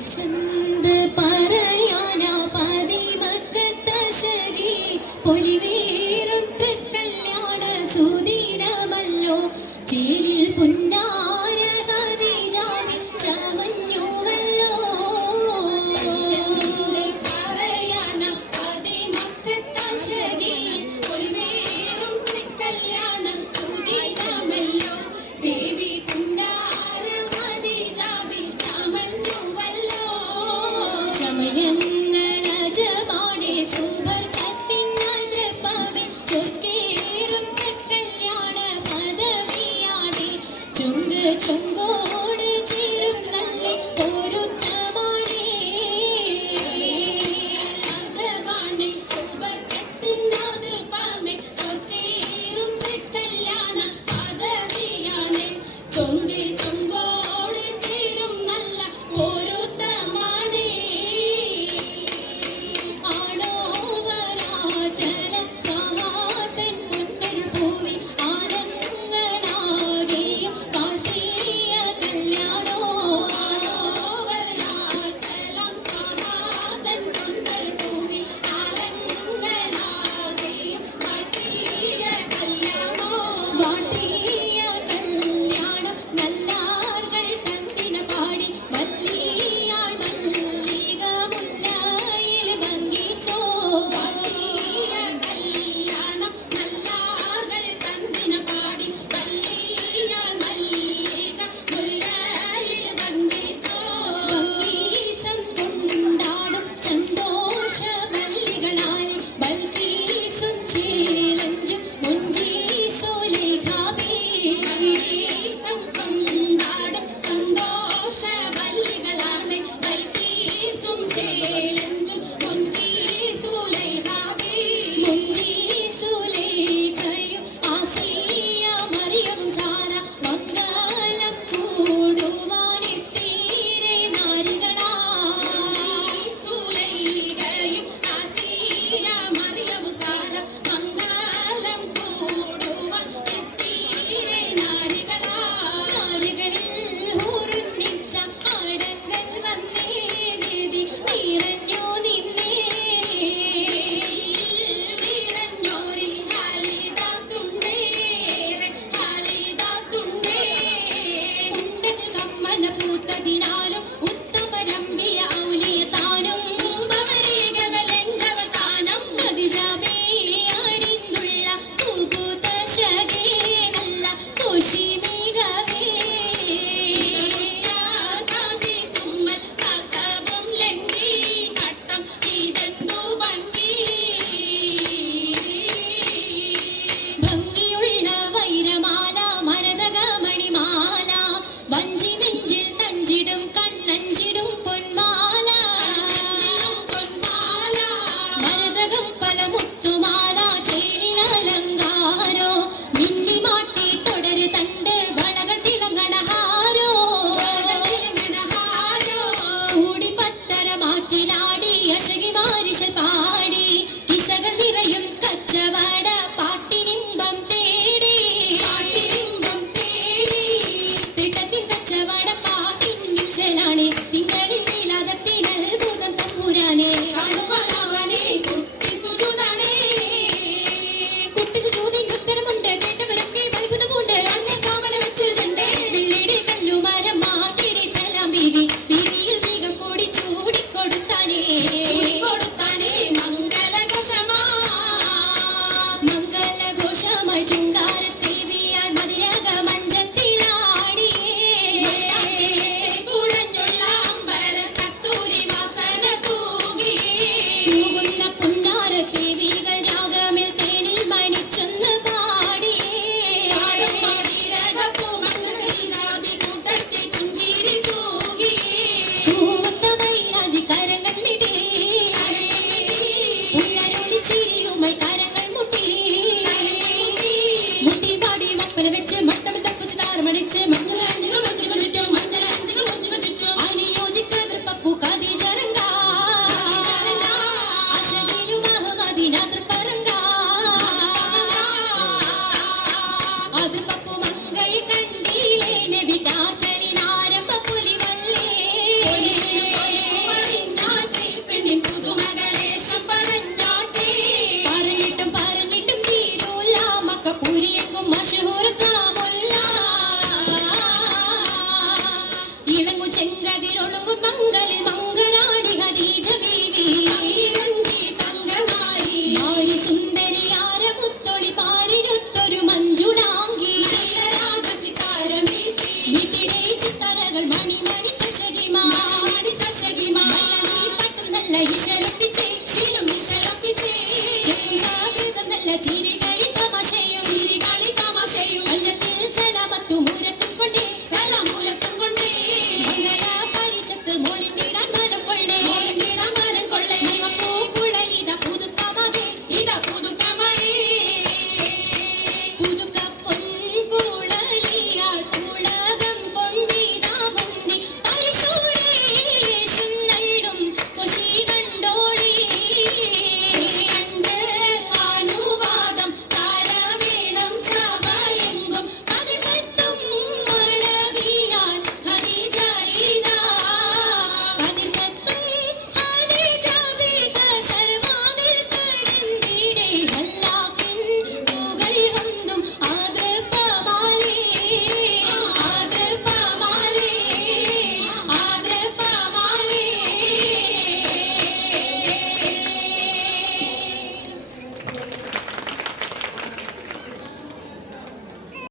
சிந்து பர 중대 중고